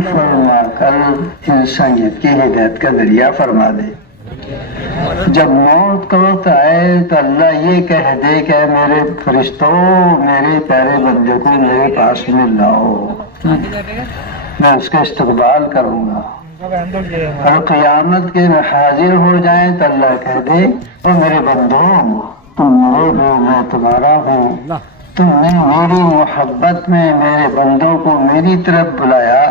فرما کر انسانیت کی ہدایت کا ذریعہ فرما دے. جب موت کا وقت آئے تو اللہ یہ کہہ دے کہ میرے فرشتوں میرے پیارے بندے کو میرے پاس میں لاؤ، میں اس کا استقبال کروں گا. اور قیامت کے حاضر ہو جائیں تو اللہ کہہ دے او میرے بندوں تم میرے ہو میں تمہارا ہوں، تم نے میری محبت میں میرے بندوں کو میری طرف بلایا،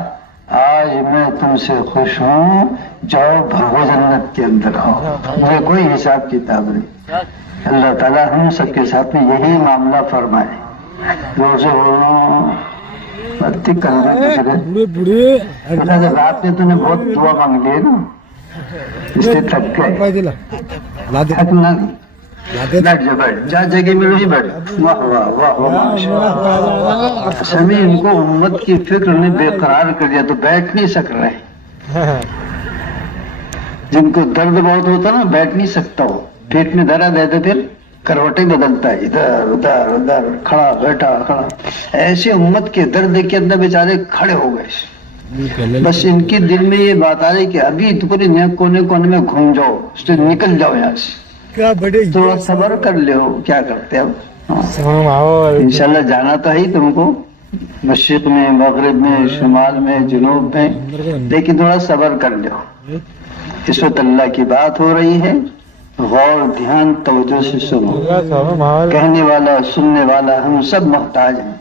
آج میں تم سے خوش ہوں، جاؤ بھگو جنت کے اندر آؤ، مجھے کوئی حساب کتاب نہیں. اللہ تعالیٰ ہم سب کے ساتھ میں یہی معاملہ فرمائے. روزے رات میں تو نے بہت دعا مانگ لی نا، اس سے تھک گئے. تھکنا نہیں، بیٹھ جا بیٹھ جا، جگہ میں نہیں بیٹھ. واہ واہ واہ واہ. سمی ان کو امت کی فکر نے بے قرار کر دیا تو بیٹھ نہیں سک رہے. جن کو درد بہت ہوتا نا بیٹھ نہیں سکتا ہو، پیٹ میں درد ہے تو پھر کروٹیں بدلتا ہے، ادھر ادھر ادھر کھڑا بیٹھا کھڑا. ایسے امت کے درد کے اندر بیچارے کھڑے ہو گئے. بس ان کے دل میں یہ بات آ رہی کہ ابھی پورے کونے کونے میں گھوم جاؤ، اس سے نکل جاؤ یہاں سے. تھوڑا صبر کر لے ہو، کیا کرتے اب. انشاءاللہ جانا تو ہے تم کو، مشرق میں مغرب میں شمال میں جنوب میں، لیکن تھوڑا صبر کر لو. اس وقت اللہ کی بات ہو رہی ہے، غور دھیان توجہ سے سنو. کہنے والا سننے والا ہم سب محتاج ہیں.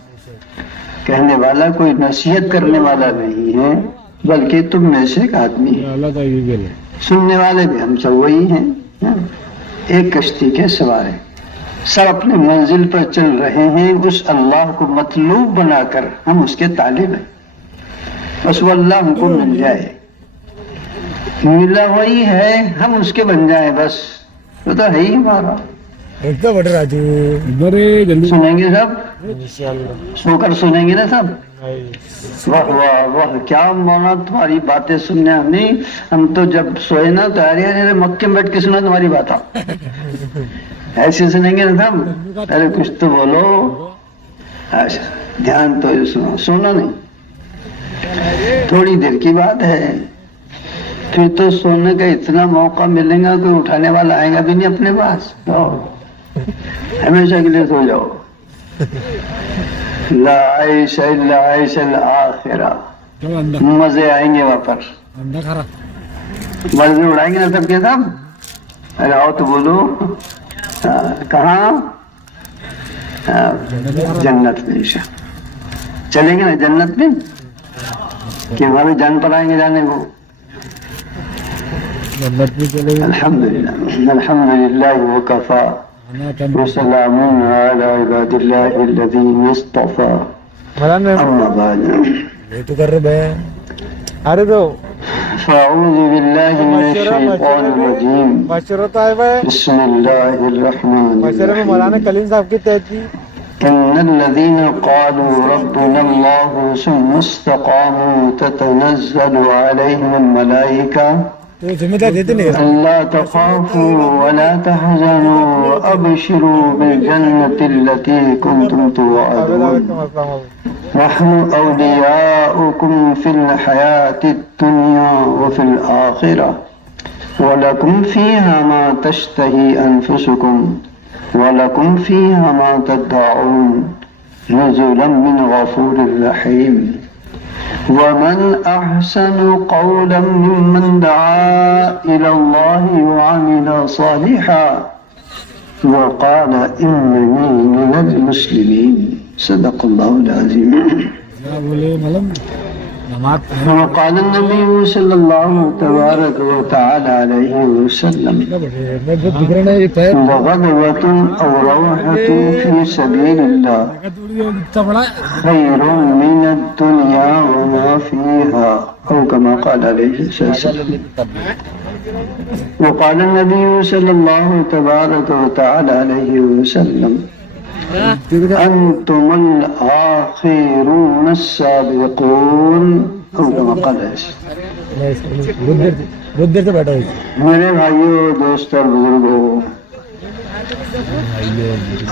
کہنے والا کوئی نصیحت کرنے والا نہیں ہے بلکہ تم میں سے ایک آدمی ہے. سننے والے بھی ہم سب وہی ہیں. ایک کشتی کے سوار ہیں، سب اپنے منزل پر چل رہے ہیں. اس اللہ کو مطلوب بنا کر ہم اس کے طالب ہیں. بس وہ اللہ ہم کو مل جائے، ملا وہی ہے، ہم اس کے بن جائیں، بس وہ تو ہے ہی ہمارا. سنیں گے سب، سو کر سنیں گے نا سب. واہ واہ واہ، کیا مولانا تمہاری باتیں سننے ہم تو جب سوئے نا تو ارے مکے میں بیٹھ کے سنا تمہاری بات. ایسے سنیں گے نا سب. ارے کچھ تو بولو. اچھا دھیان تو سنو، سونا نہیں، تھوڑی دیر کی بات ہے. پھر تو سونے کا اتنا موقع ملے گا کوئی اٹھانے والا آئے گا بھی نہیں اپنے پاس. ہمیشہ کے لیے سو جاؤ. لا عیش الا عیش الاخرہ. مزے آئیں گے وہاں پر، مزے اڑائیں گے نا سب کے سب. ارے آؤ تو بولو کہاں؟ جنت میں. چلیں گے نا جنت میں کہ وہاں بھی جان پر آئیں گے جانے کو. الحمدللہ الحمدللہ وکفا وسلام علی عباد اللہ الذین اصطفى. اما بعد فاعوذ باللہ من الشیطان الرجیم، بسم اللہ الرحمن الرحیم. ان الذين قالوا ربنا الله ثم استقاموا تتنزل عليهم الملائكة ألا تخافوا ولا تحزنوا وأبشروا بالجنة التي كنتم توعدون نحن أولياؤكم في الحياة الدنيا وفي الآخرة ولكم فيها ما تشتهي أنفسكم وَلَكُمْ فِيهَا مَا تَدَّعُونَ نُزُلًا مِّنْ غَفُورٍ رَّحِيمٍ. وَمَنْ أَحْسَنُ قَوْلًا مِّمَّنْ دَعَا إِلَى اللَّهِ وَعَمِلَ صَالِحًا وَقَالَ إِنَّنِي مِنَ الْمُسْلِمِينَ. صدق اللَّهُ العظيم. وقال النبي صلى الله تبارك وتعالى عليه وسلم لغدوة أو روحة في سبيل الله خير من الدنيا وما فيها أو كما قال عليه وسلم. وقال النبي صلى الله تبارك وتعالى عليه وسلم انتم الآخرون السابقون او كما قال. میرے بھائیو دوست اور بزرگوں،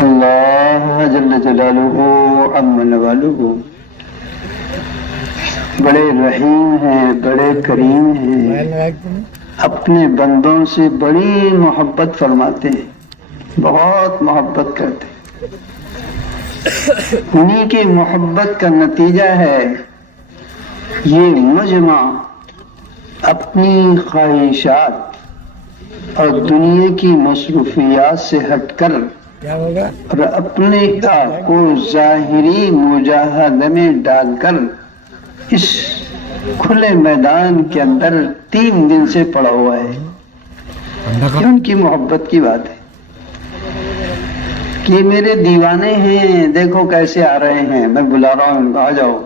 اللہ جل جلالہ عم نوالہ بڑے رحیم ہیں، بڑے کریم ہیں، اپنے بندوں سے بڑی محبت فرماتے ہیں، بہت محبت کرتے ہیں۔ انہی کی محبت کا نتیجہ ہے یہ مجمع اپنی خواہشات اور دنیا کی مصروفیات سے ہٹ کر اور اپنے آپ کو ظاہری مجاہدے میں ڈال کر اس کھلے میدان کے اندر 3 دن سے پڑا ہوا ہے۔ یہ ان کی محبت کی بات ہے کہ میرے دیوانے ہیں، دیکھو کیسے آ رہے ہیں، میں بلا رہا ہوں، آ جاؤ،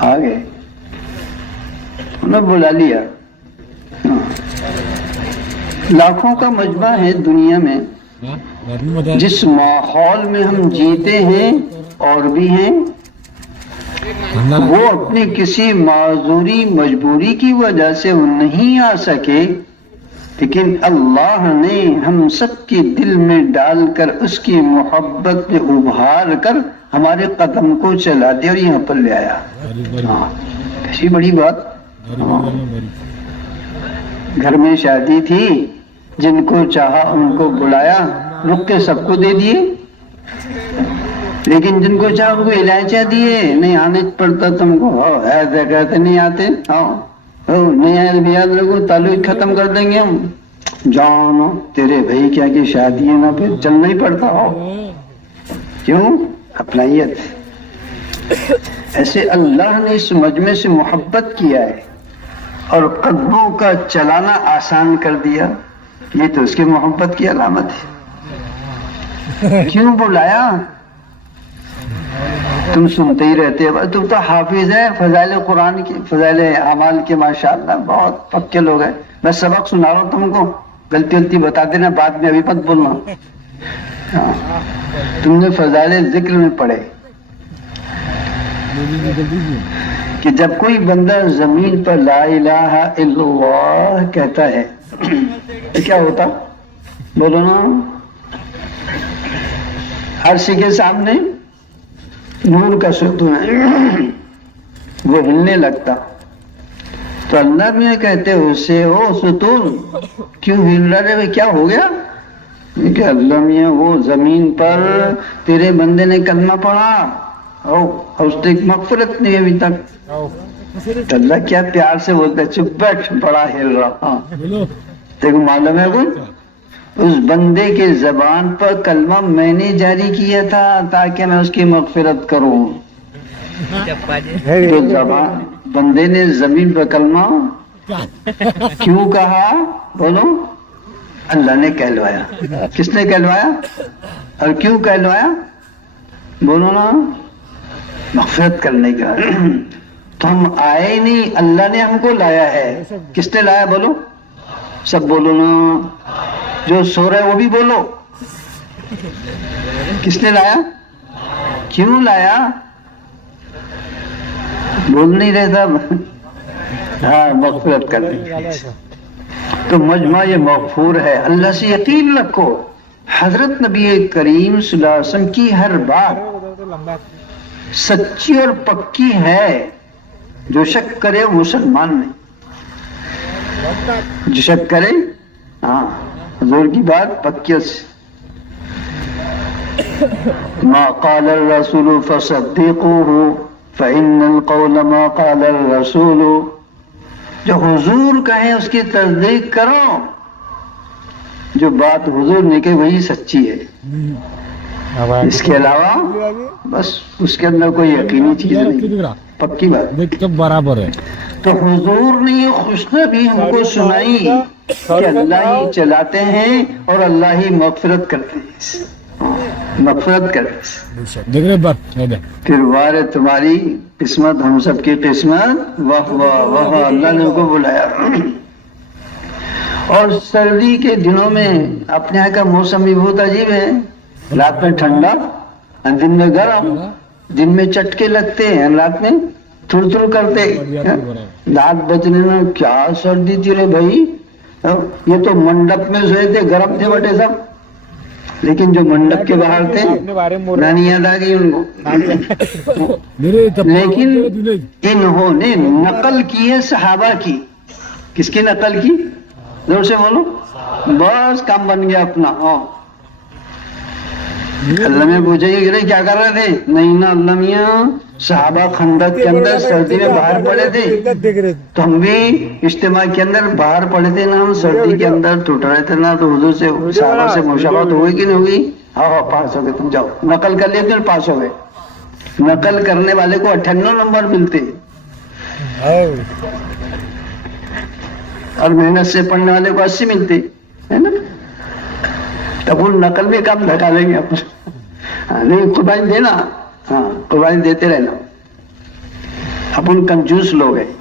آ گئے، انہوں نے بلا لیا۔ لاکھوں کا مجمع ہے دنیا میں، جس ماحول میں ہم جیتے ہیں اور بھی ہیں، وہ اپنی کسی معذوری مجبوری کی وجہ سے وہ نہیں آ سکے، لیکن اللہ نے ہم سب کے دل میں ڈال کر اس کی محبت میں ابھار کر ہمارے قدم کو چلا دیا اور یہاں پر لے آیا۔ کیسی بڑی بات۔ گھر میں شادی تھی، جن کو چاہا ان کو بلایا، رک کے سب کو دے دیے، لیکن جن کو چاہا ان کو الائچیاں دیے، نہیں آنے پڑتا تم کو، ایسے کہتے نہیں آتے، نہیں آئے تو یاد رکھو تعلق ختم کر دیں گے ہم، جانو تیرے بھائی کیا کی شادی ہے نا، پھر چلنا ہی پڑتا ہو، کیوں؟ اپنائیت۔ ایسے اللہ نے اس مجمع سے محبت کیا ہے اور قدموں کا چلانا آسان کر دیا، یہ تو اس کی محبت کی علامت ہے۔ کیوں بلایا؟ تم سنتے ہی رہتے ہو، تم تو حافظ ہے فضائل قرآن کی، فضائل اعمال کے، ماشاءاللہ بہت پکے لوگ ہیں۔ میں سبق سنا رہا ہوں تم کو، غلطی بتا دینا بعد میں، ابھی مت بولنا۔ تم نے فضائل ذکر میں پڑھے کہ جب کوئی بندہ زمین پر لا الہ الا اللہ کہتا ہے تو کیا ہوتا؟ بولو نا، عرش کے سامنے نور کا ستون ہے، وہ ہلنے لگتا، تو اللہ بھی کہتے اسے، او ستون کیوں ہل رہا ہے، کیا ہو گیا؟ کہ اللہ میاں وہ زمین پر تیرے بندے نے کلمہ پڑھا اور اس نے مغفرت نہیں ابھی تک، تو اللہ کیا پیار سے بولتا ہے، چپ بیٹھ، بڑا ہل رہا۔ دیکھو معلوم ہے کچھ، اس بندے کے زبان پر کلمہ میں نے جاری کیا تھا تاکہ میں اس کی مغفرت کروں، تو زبان بندے نے زمین پر کلمہ کیوں کہا؟ بولو، اللہ نے کہلوایا۔ کس نے کہلوایا اور کیوں کہلوایا؟ بولو نا، مغفرت کرنے کا۔ تو ہم آئے نہیں، اللہ نے ہم کو لایا ہے۔ کس نے لایا؟ بولو، سب بولو نا، جو سو رہے وہ بھی بولو، کس نے لایا؟ کیوں لایا؟ بول نہیں رہے سب؟ ہاں، مغفرت کرنے۔ تو مجمع یہ مغفور ہے، اللہ سے یقین رکھو۔ حضرت نبی کریم صلی اللہ علیہ وسلم کی ہر بات سچی اور پکی ہے، جو شک کرے وہ مسلمان نہیں، جو شک کرے، ہاں حضور کی بات پکی سے۔ ما قال الرسول فصدقوه فإن القول ما قال الرسول، جو حضور کہیں اس کی تصدیق کرو، جو بات حضور نے کہی وہی سچی ہے، اس کے علاوہ بس اس کے اندر کوئی یقینی چیز نہیں، پکی بات برابر ہے۔ تو حضور نے یہ خوشخبری ہم کو سنائی کہ اللہ ہی چلاتے ہیں اور اللہ ہی مغفرت کرتے ہیں، مغفرت کرتے ہیں۔ پھر وار تمہاری قسمت، ہم سب کی قسمت، واہ واہ واہ، اللہ نے ان کو بلایا۔ اور سردی کے دنوں میں اپنے یہاں کا موسم بھی بہت عجیب ہے، رات میں ٹھنڈا، دن میں گرم، دن میں چٹکے لگتے ہیں، رات میں تھر تھر کرتے، دانت بچنے میں کیا سردی تھی رے بھائی، یہ تو منڈپ میں سوئے تھے، گرم تھے بٹے سب، لیکن جو منڈپ کے باہر تھے نانی یاد آ گئی ان کو. لیکن انہوں نے نقل کی ہے صحابہ کی. کس کی نقل کی؟ زور سے بولو. بس کام بن گیا اپنا. اللہ میں پوچھے گی کیا کر رہے تھے؟ نہیں نا اللہ میاں، صحابہ خندق کے اندر سردی میں باہر پڑے تھے تو ہم بھی اجتماع کے اندر باہر پڑے تھے نا، ہم سردی کے اندر ٹوٹ رہے تھے نا، تو حضور سے صحابہ سے مشابہت ہوئی کہ نہیں ہوئی؟ ہاں پاس ہو گئے. تم جاؤ نقل کر لیے پھر پاس ہو گئے. نقل کرنے والے کو 98 نمبر ملتے اور محنت سے پڑھنے والے کو 80 ملتے ہے نا. تب وہ نقل میں کام دھکا لیں گے آپ. نہیں قربانی دینا، ہاں قربانی دیتے رہنا. اپن کنجوس لوگ ہیں،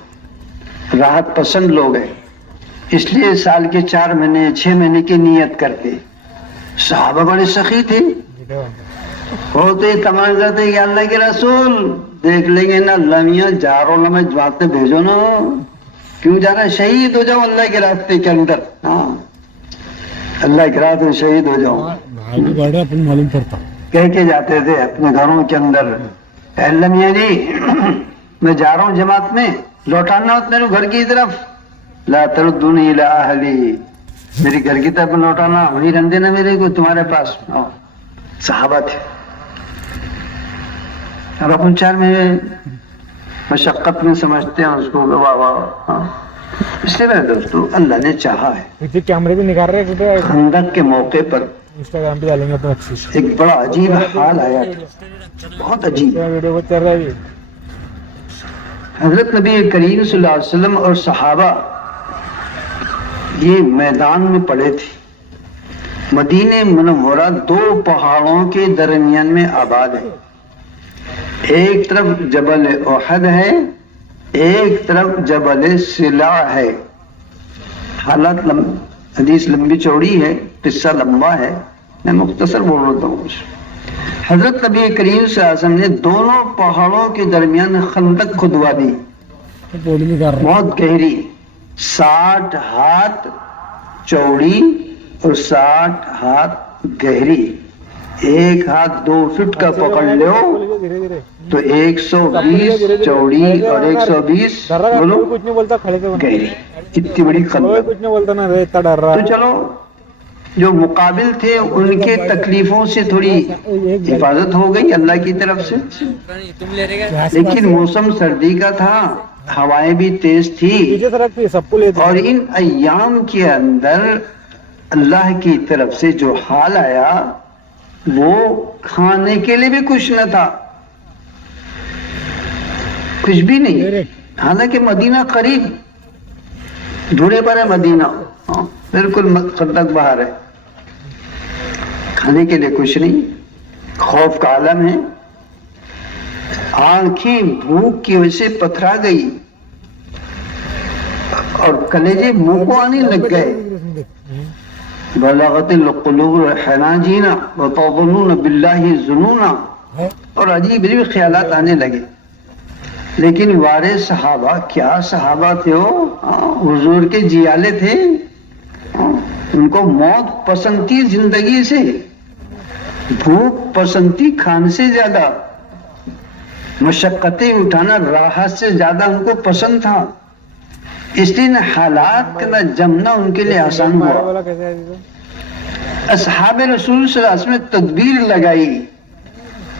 راحت پسند لوگ ہیں، اس لیے سال کے 4 مہینے 6 مہینے کی نیت کرتے. صحابہ بڑے سخی تھے، ہوتے تمام کرتے کہ اللہ کے رسول دیکھ لیں گے نا اللہ میاں جا رہا ہوں میں جواب بھیجو نا. کیوں جا رہا ہے؟ شہید ہو جاؤ اللہ کے راستے کے اندر. ہاں اللہ کے راستے میں شہید ہو جاؤ معلوم پڑتا. کہہ کے جاتے تھے اپنے گھروں کے اندر، اللہ میاں جی میں جا رہا ہوں جماعت میں، لوٹانا ہو میرے گھر کی طرف. لا تردونی الی اہلی، میری گھر کی طرف لوٹانا، وہیں رہنے دینا میرے کو تمہارے پاس. صحابہ تھے. اب اپن 4 مہینے مشقت میں سمجھتے ہیں اس کو. واہ واہ. اس لیے میرے دوستو اللہ نے چاہا ہے. کیمرے بھی نکال رہے خندق کے موقع پر انسٹاگرام پہ ڈالیں گے اپنا اچھی سے. ایک بڑا عجیب حال آیا تھا، بہت عجیب. ویڈیو کو چل رہا ہے. حضرت نبی کریم صلی اللہ علیہ وسلم اور صحابہ یہ میدان میں پڑے تھے. مدینہ منورہ 2 پہاڑوں کے درمیان میں آباد ہے. ایک طرف جبل احد ہے، ایک طرف جبل سلا ہے. حالات حدیث لمبی چوڑی ہے، قصہ لمبا ہے، میں مختصر بول رہا ہوں. حضرت نبی کریم صلی اللہ علیہ وسلم نے دونوں پہاڑوں کے درمیان خندق کھدوا دی، بہت گہری، 60 ہاتھ چوڑی اور 60 ہاتھ گہری. ایک ہاتھ 2 فٹ کا پکڑ لو تو 120 چوڑی اور 120 بولو گہری. اتنی بڑی خندق. تو چلو جو مقابل تھے ان کے تکلیفوں سے تھوڑی حفاظت ہو گئی اللہ کی طرف سے. لیکن موسم سردی کا تھا، ہوائیں بھی تیز تھی، اور ان ایام کے اندر اللہ کی طرف سے جو حال آیا وہ کھانے کے لیے بھی کچھ نہ تھا، کچھ بھی نہیں. حالانکہ مدینہ قریب دھوڑے پر ہے مدینہ، بالکل خندق باہر ہے. کھانے کے لیے کچھ نہیں، خوف کا عالم ہے. آنکھیں بھوک کی وجہ سے پتھرا گئی اور کلیجے منہ کو آنے لگ گئے. بلغت القلوب الحناجینا وتظنون باللہ ظنونا، اور عجیب عجیب خیالات آنے لگے. لیکن وارے صحابہ، کیا صحابہ تھے وہ، حضور کے جیالے تھے. ان کو موت پسند تھی زندگی سے، بھوک پسند تھی کھانے سے زیادہ، مشقتیں اٹھانا راحت سے زیادہ ان کو پسند تھا. اس لیے حالات کا جمنا ان کے لیے آسان ہوا. اصحاب رسول صلی اللہ علیہ وسلم نے تدبیر لگائی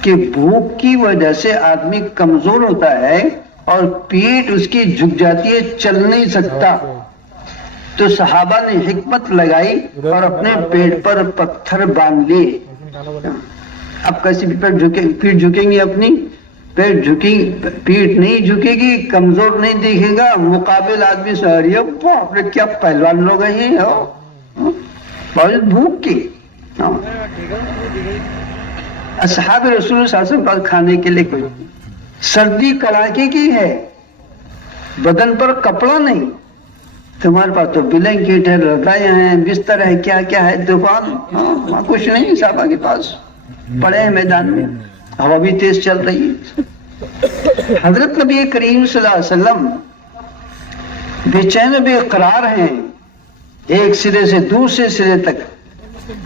کہ بھوک کی وجہ سے آدمی کمزور ہوتا ہے اور پیٹ اس کی جھک جاتی ہے، چل نہیں سکتا. تو صحابہ نے حکمت لگائی اور اپنے پیٹ پر پتھر باندھ لیے. اب کیسے پیٹ جھکیں گی اپنی؟ پیٹ نہیں جھکے گی، کمزور نہیں دیکھے گا. مقابل آدمی سہری باپ رے کیا پہلوان لوگ ہیں، بھوک کی. اصحاب رسول صلی اللہ علیہ وسلم پر کھانے کے لیے کوئی، سردی کڑاکے کی ہے، بدن پر کپڑا نہیں. تمہارے پاس تو بلینکٹ ہے، رضائیاں ہیں، بستر ہے، کیا کیا ہے، دکان کچھ نہیں. صحابہ کے پاس پڑے ہیں میدان میں، ہوا بھی تیز چل رہی ہے. حضرت نبی کریم صلی اللہ علیہ وسلم بے چین بے قرار ہیں، ایک سرے سے دوسرے سرے تک.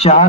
4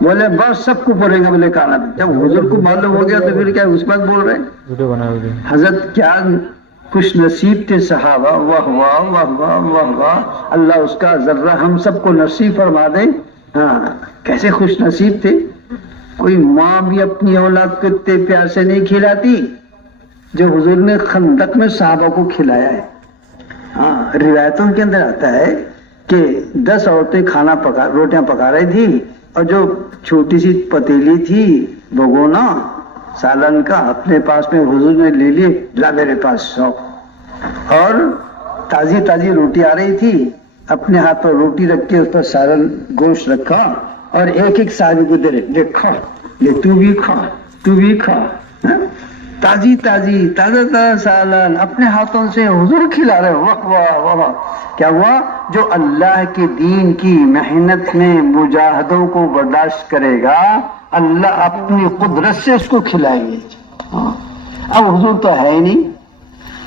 بولے بس سب کو پڑے گا بولے کھانا. جب حضور کو معلوم ہو گیا تو پھر کیا اس بات بول رہے ہیں. ویڈیو بنا ویڈیو. حضرت کیا خوش نصیب تھے صحابہ. واہ واہ واہ واہ واہ واہ. اللہ اس کا ذرہ ہم سب کو نصیب فرما دے. ہاں کیسے خوش نصیب تھے. کوئی ماں بھی اپنی اولاد کو اتنے پیار سے نہیں کھلاتی جو حضور نے خندق میں صحابہ کو کھلایا ہے. ہاں روایتوں کے اندر آتا ہے کہ 10 عورتیں روٹیاں پکا رہی تھی اور جو چھوٹی سی پتیلی تھی بھگونا سالن کا اپنے پاس میں حضور نے لے لیے. لا میرے پاس سو. اور تازی تازی روٹی آ رہی تھی. اپنے ہاتھ پر روٹی رکھ کے اس پر سالن گوشت رکھا اور ایک ایک صحابی کو دے رہے. لے کھا, لے تو بھی کھا, تو بھی کھا. تازی تازی تازہ تازہ سالن اپنے ہاتھوں سے حضور کھلا رہے. واہ واہ واہ. کیا ہوا؟ جو اللہ کے دین کی محنت میں مجاہدوں کو برداشت کرے گا اللہ اپنی قدرت سے اس کو کھلائیں گے. اب حضور تو ہے ہی نہیں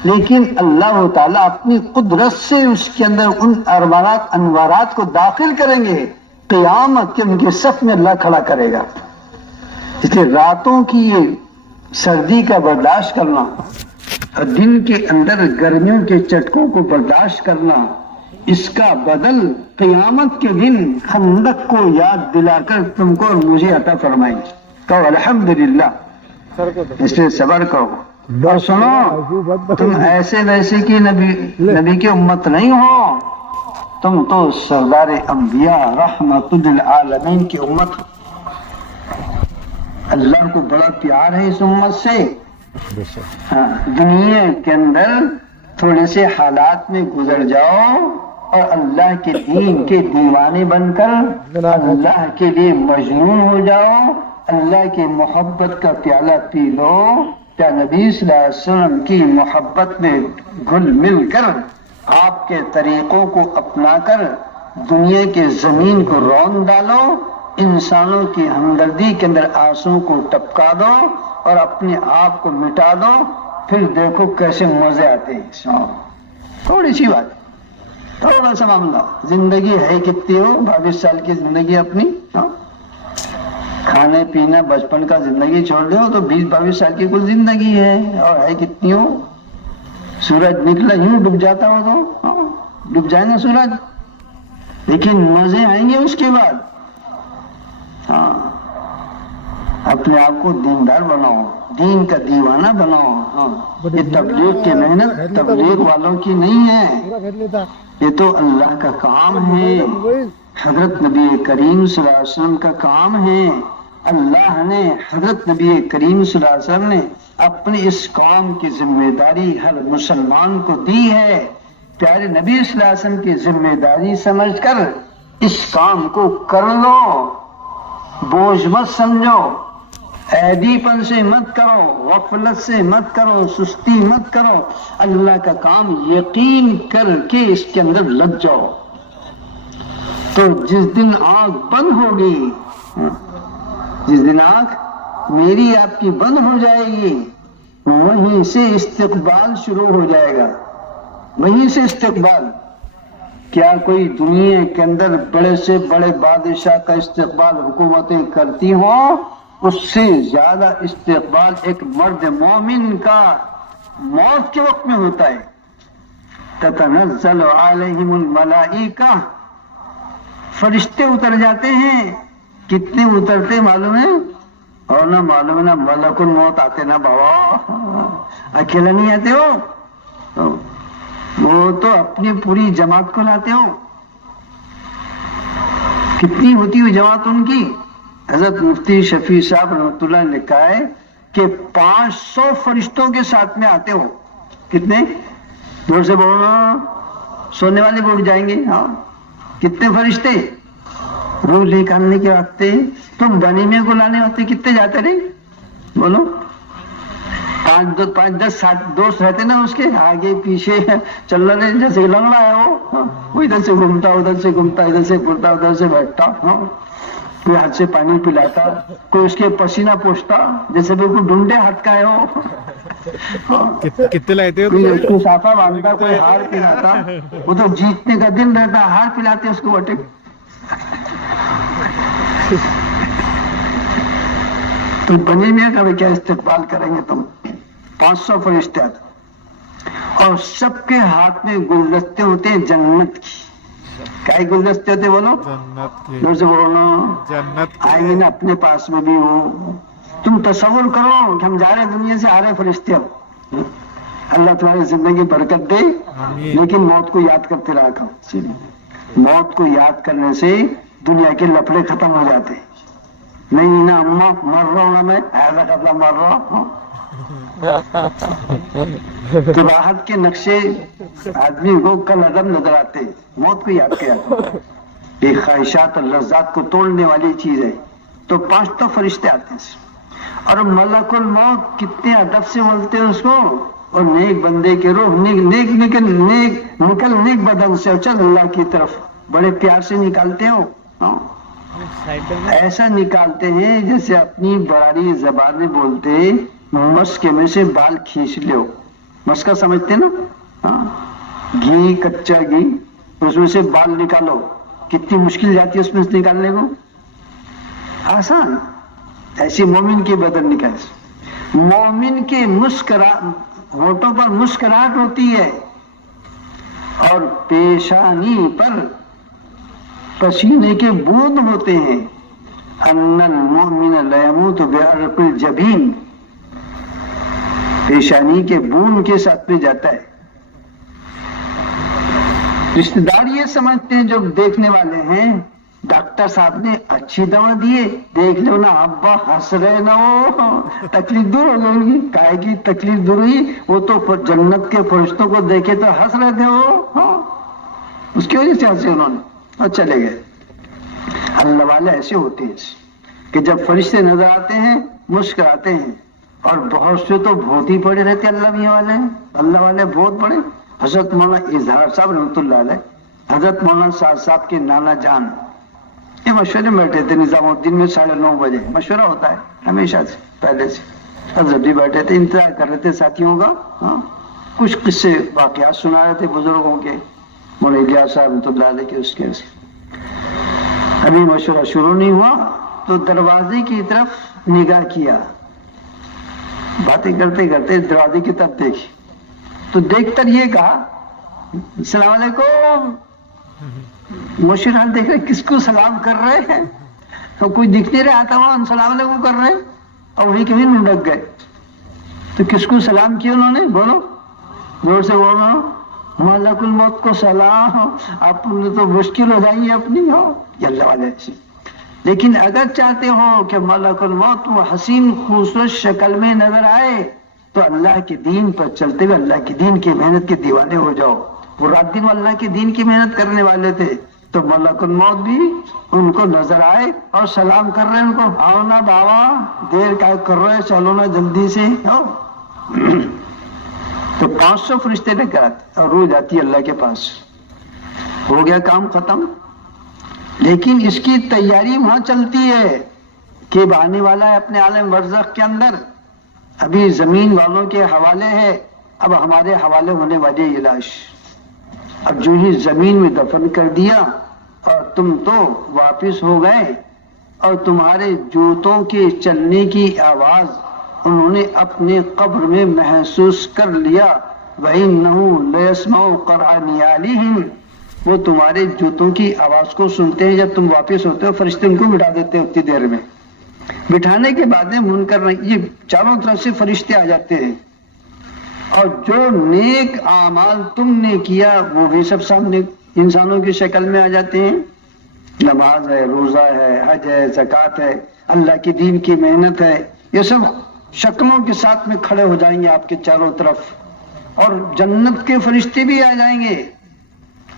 لیکن اللہ تعالیٰ اپنی قدرت سے اس کے اندر ان انوارات کو داخل کریں گے. قیامت کے ان کے صف میں اللہ کھڑا کرے گا. اس لیے راتوں کی یہ سردی کا برداشت کرنا اور دن کے اندر گرمیوں کے چٹکوں کو برداشت کرنا اس کا بدل قیامت کے دن خندق کو یاد دلا کر تم کو اور مجھے عطا فرمائیں. کہو الحمدللہ. اس لیے صبر کرو اور سنو تم ایسے ویسے کی نبی کی امت نہیں ہو. تم تو سردار انبیاء رحمت للعالمین کی امت. اللہ کو بڑا پیار ہے اس امت سے. ہاں دنیا کے اندر تھوڑے سے حالات میں گزر جاؤ اور اللہ کے دین کے دیوانے بن کر اللہ کے لیے مجنون ہو جاؤ. اللہ کی محبت کا پیالہ پی لو. کیا نبی صلی اللہ علیہ وسلم کی محبت میں گھل مل کر آپ کے طریقوں کو اپنا کر دنیا کے زمین کو رون ڈالو. انسانوں کی ہمدردی کے اندر آنسو کو ٹپکا دو اور اپنے آپ کو مٹا دو. پھر دیکھو کیسے مزے آتے ہیں. تھوڑی سی بات, تھوڑا سا معاملہ. زندگی ہے کتنی ہو 22 سال کی زندگی اپنی. کھانے پینا بچپن کا زندگی چھوڑ دو تو 20-22 سال کی کل زندگی ہے. اور ہے کتنی ہو. سورج نکلا یوں ڈوب جاتا ہو تو ڈوب جائے نا سورج, لیکن مزے آئیں گے اس کے بعد. ہاں اپنے آپ کو دیندار بناؤ, دین کا دیوانہ بناؤ. ہاں یہ تبلیغ کی محنت تبلیغ والوں کی نہیں ہے, یہ تو اللہ کا کام ہے. حضرت نبی کریم صلی اللہ علیہ وسلم کا کام ہے. اللہ نے حضرت نبی کریم صلی اللہ علیہ وسلم نے اپنی اس قوم کی ذمہ داری ہر مسلمان کو دی ہے. پیارے نبی صلی اللہ علیہ وسلم کی ذمہ داری سمجھ کر اس کام کو کر لو. بوجھ مت سمجھو, عیدی پن سے مت کرو, غفلت سے مت کرو, سستی مت کرو. اللہ کا کام یقین کر کے اس کے اندر لگ جاؤ. تو جس دن آنکھ بند ہوگی, جس دن آنکھ میری آپ کی بند ہو جائے گی, وہیں سے استقبال شروع ہو جائے گا. وہیں سے استقبال. کیا کوئی دنیا کے اندر بڑے سے بڑے بادشاہ کا استقبال حکومتیں کرتی ہوں؟ اس سے زیادہ استقبال ایک مرد مومن کا موت کے وقت میں ہوتا ہے. تتنزل علیہم الملائکہ, فرشتے اتر جاتے ہیں. کتنے اترتے معلوم ہے؟ اور نہ معلوم ہے نا ملک الموت آتے نا بابا, اکیلے نہیں آتے ہو, وہ تو اپنی پوری جماعت کو لاتے ہو. کتنی ہوتی ہوئی جماعت ان کی؟ حضرت مفتی شفیع صاحب رحمۃ اللہ نے لکھا ہے کہ 500 فرشتوں کے ساتھ میں آتے ہو. کتنے؟ زور سے بولو, سونے والے بھی اٹھ جائیں گے. ہاں کتنے فرشتے روح نکالنے کے وقت. تم بنی میں کو لانے وقت کتنے جاتے رہے بولو؟ 5-10 دوست رہتے نا اس کے آگے پیچھے چل رہے جیسے لنگڑا ہے وہ ادھر سے گھومتا ادھر سے گھومتا, ادھر سے پڑتا ادھر سے بیٹھتا. کوئی ہاتھ سے پانی پلاتا, کوئی اس کے پسینہ پوچھتا جیسے بالکل ڈونڈے ہاتھ کا ہے وہ. کتنے لاتے ہو؟ کوئی اس کو صافہ باندھتا, کوئی ہار پلاتا. وہ تو جیتنے کا دن رہتا, ہار پلاتے اس کو. تو بنی میاں کا بھی کیا استقبال کریں گے تم؟ 500 فرشتے آتے اور سب کے ہاتھ میں گلدستے ہوتے ہیں جنت کی. کیا گلدستے ہوتے بولو؟ جنت کے. جیسے بولو جنت آئیں گے نا اپنے پاس میں بھی وہ. تم تصور کرو کہ ہم جا رہے دنیا سے، آ رہے فرشتے. اب اللہ تمہاری زندگی برکت دے، آمین. لیکن موت کو یاد کرتے رہا کرو. موت کو یاد کرنے سے دنیا کے لفڑے ختم ہو جاتے. نہیں نا اماں مر رہا ہوں نا میں، ایسا قبلہ مر رہا ہوں. تو راحت کے نقشے آدمی کو کل عدم نظر آتے. موت کو یاد کیا کرو. یہ خواہشات اور لذات کو توڑنے والی چیز ہے. تو 5 تو فرشتے آتے ہیں اور ملک الموت کتنے ادب سے بولتے ہیں اس کو. اور نیک بندے کے روح نکل نیک بدن سے اور چل اللہ کی طرف. بڑے پیار سے نکالتے ہو. ایسا نکالتے ہیں جیسے اپنی براری زبان میں بولتے مسک میں سے بال کھینچ لو. مسکا سمجھتے نا؟ گھی، کچا گھی، اس میں سے بال نکالو. کتنی مشکل جاتی ہے اس میں سے نکالنے کو؟ آسان. ایسی مومن کے بدن نکال. مومن کے ہونٹوں پر مسکراہٹ ہوتی ہے اور پیشانی پر پسینے کے بوند ہوتے ہیں. ان المؤمن لا يموت بعرق الجبین. پیشانی کے بوند کے ساتھ میں جاتا ہے. رشتہ دار یہ سمجھتے ہیں جو دیکھنے والے ہیں ڈاکٹر صاحب نے اچھی دوا دیے، دیکھ لو نا ابا ہنس رہے نا، وہ تکلیف دور ہو گئی. کائے کی تکلیف دور ہوئی؟ وہ تو جنت کے فرشتوں کو دیکھے تو ہنس رہے تھے وہ. اس کی وجہ سے ہنسے انہوں نے اور چلے گئے. اللہ والے ایسے ہوتے ہیں کہ جب فرشتے نظر آتے ہیں مسکراتے ہیں. اور بہت سے تو بہت ہی پڑے رہتے اللہ میاں والے. اللہ والے بہت پڑے. حضرت مولانا اظہار صاحب رحمۃ اللہ علیہ، حضرت مولانا سعد صاحب کے نانا جان یہ مشورے میں بیٹھے تھے نظام الدین میں 9:30 بجے. مشورہ ہوتا ہے ہمیشہ سے، پہلے سے. حضرت بھی بیٹھے تھے، انتظار کر رہے تھے ساتھیوں کا. کچھ قصے واقعات سنا رہے تھے بزرگوں کے، مولانا الیاس صاحب رحمۃ اللہ علیہ کے. اس کے ابھی مشورہ شروع نہیں ہوا تو دروازے کی طرف نگاہ کیا. باتیں کرتے کرتے دروازے کی طرف دیکھی تو دیکھ کر یہ کہا السلام علیکم. مشرح دیکھ رہے کس کو سلام کر رہے ہیں. تو کوئی دکھ نہیں رہا تھا وہاں، السلام علیکم کر رہے ہیں اور وہی کبھی ڈھک گئے. تو کس کو سلام کیا انہوں نے؟ بولو زور سے بولو. ملک الموت کو سلام. آپ نے تو مشکل ہو جائیں گی اپنی. ہو یہ اللہ والے ایسے. لیکن اگر چاہتے ہو کہ ملک الموت وہ حسین خوبصورت شکل میں نظر آئے تو اللہ کے دین پر چلتے ہوئے اللہ کے دین کی محنت کے دیوانے ہو جاؤ. وہ رات دن اللہ کے دین کی محنت کرنے والے تھے تو ملک الموت بھی ان کو نظر آئے اور سلام کر رہے ہیں ان کو. آؤ نا بابا، دیر کا کر رہے، چلو نا جلدی سے. تو 500 فرشتے لے کر آتے اور روح جاتی ہے اللہ کے پاس. ہو گیا کام ختم. لیکن اس کی تیاری وہاں چلتی ہے کہ آنے والا ہے اپنے عالم برزخ کے اندر. ابھی زمین والوں کے حوالے ہے، اب ہمارے حوالے ہونے والی یہ لاش. اب جو ہی زمین میں دفن کر دیا اور تم تو واپس ہو گئے اور تمہارے جوتوں کے چلنے کی آواز انہوں نے اپنے قبر میں محسوس کر لیا. وَإِنَّهُ لَيَسْمَعُ قَرْعَ نِعَالِهِمْ. وہ تمہارے جوتوں کی آواز کو سنتے ہیں. جب تم واپس ہوتے ہو فرشتے ان کو بٹھا دیتے ہیں اتنی دیر میں. بٹھانے کے بعد میں منکر یہ چاروں طرف سے فرشتے آ جاتے ہیں اور جو نیک اعمال تم نے کیا وہ بھی سب سامنے انسانوں کی شکل میں آ جاتے ہیں. نماز ہے، روزہ ہے، حج ہے، زکوٰۃ ہے، اللہ کی دین کی محنت ہے، یہ سب شکلوں کے ساتھ میں کھڑے ہو جائیں گے آپ کے چاروں طرف. اور جنت کے فرشتے بھی آ جائیں گے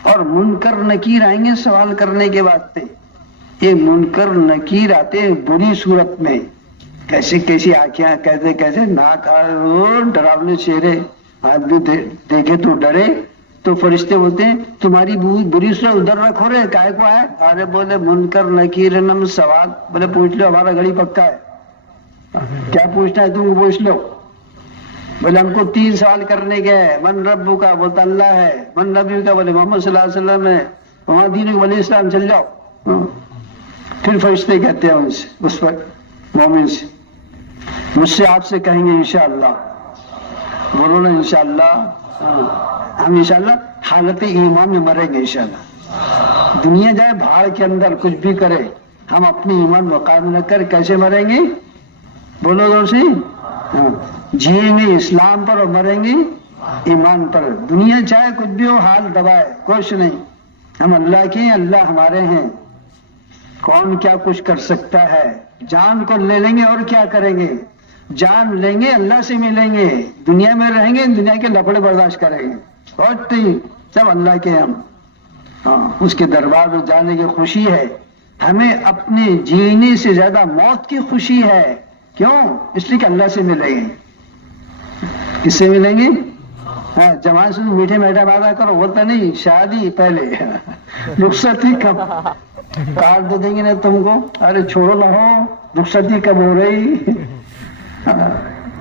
اور منکر نکیر آئیں گے سوال کرنے کے واسطے. یہ منکر نکیر آتے ہیں بری صورت میں، کیسی کیسی آنکھیں، کیسے کیسے ناک، ڈراونے چہرے. آدمی دیکھے تو ڈرے. تو فرشتے بولتے ہیں تمہاری بری صورت ادھر رکھو رہے، کائے کو آئے؟ ارے بولے منکر نکیر نم سوال. بولے پوچھ لو، ہمارا گھڑی پکا ہے، کیا پوچھنا ہے تم کو پوچھ لو. بولے ہم کو 3 سوال کرنے کے ہیں. من ربو کا؟ بولتا اللہ ہے. من نبی کا؟ بولے محمد صلی اللہ علیہ وسلم ہے. وہاں دین کو بولے اسلام. چل جاؤ. پھر فرشتے کہتے ہیں ان سے، اس پر مومن سے مجھ سے آپ سے کہیں گے انشاءاللہ، بولو نا انشاءاللہ، ہم انشاءاللہ حالت ایمان میں مریں گے انشاءاللہ۔ دنیا جائے بھاڑ کے اندر کچھ بھی کرے، ہم اپنی ایمان مقام نہ کر کیسے مریں گے؟ بولو زور سے، جیئیں گے اسلام پر اور مریں گے ایمان پر۔ دنیا چاہے کچھ بھی ہو، حال دبائے، کچھ نہیں، ہم اللہ کے ہیں، اللہ ہمارے ہیں، کون کیا کچھ کر سکتا ہے؟ جان کو لے لیں گے اور کیا کریں گے؟ جان لیں گے، اللہ سے ملیں گے، دنیا میں رہیں گے، دنیا کے لفڑے برداشت کریں گے، اور سب اللہ کے ہم، اس کے دربار میں جانے کی خوشی ہے ہمیں، اپنے جینے سے زیادہ موت کی خوشی ہے۔ کیوں؟ اس لیے کہ اللہ سے ملیں گے۔ کس سے ملیں گے؟ جوان سے میٹھے میٹھا وعدہ کرو، بولتا نہیں، شادی پہلے، رخصتی کب؟ کارڈ دے دیں گے نا تم کو، ارے چھوڑو نہ ہو، رخصتی کب ہو رہی؟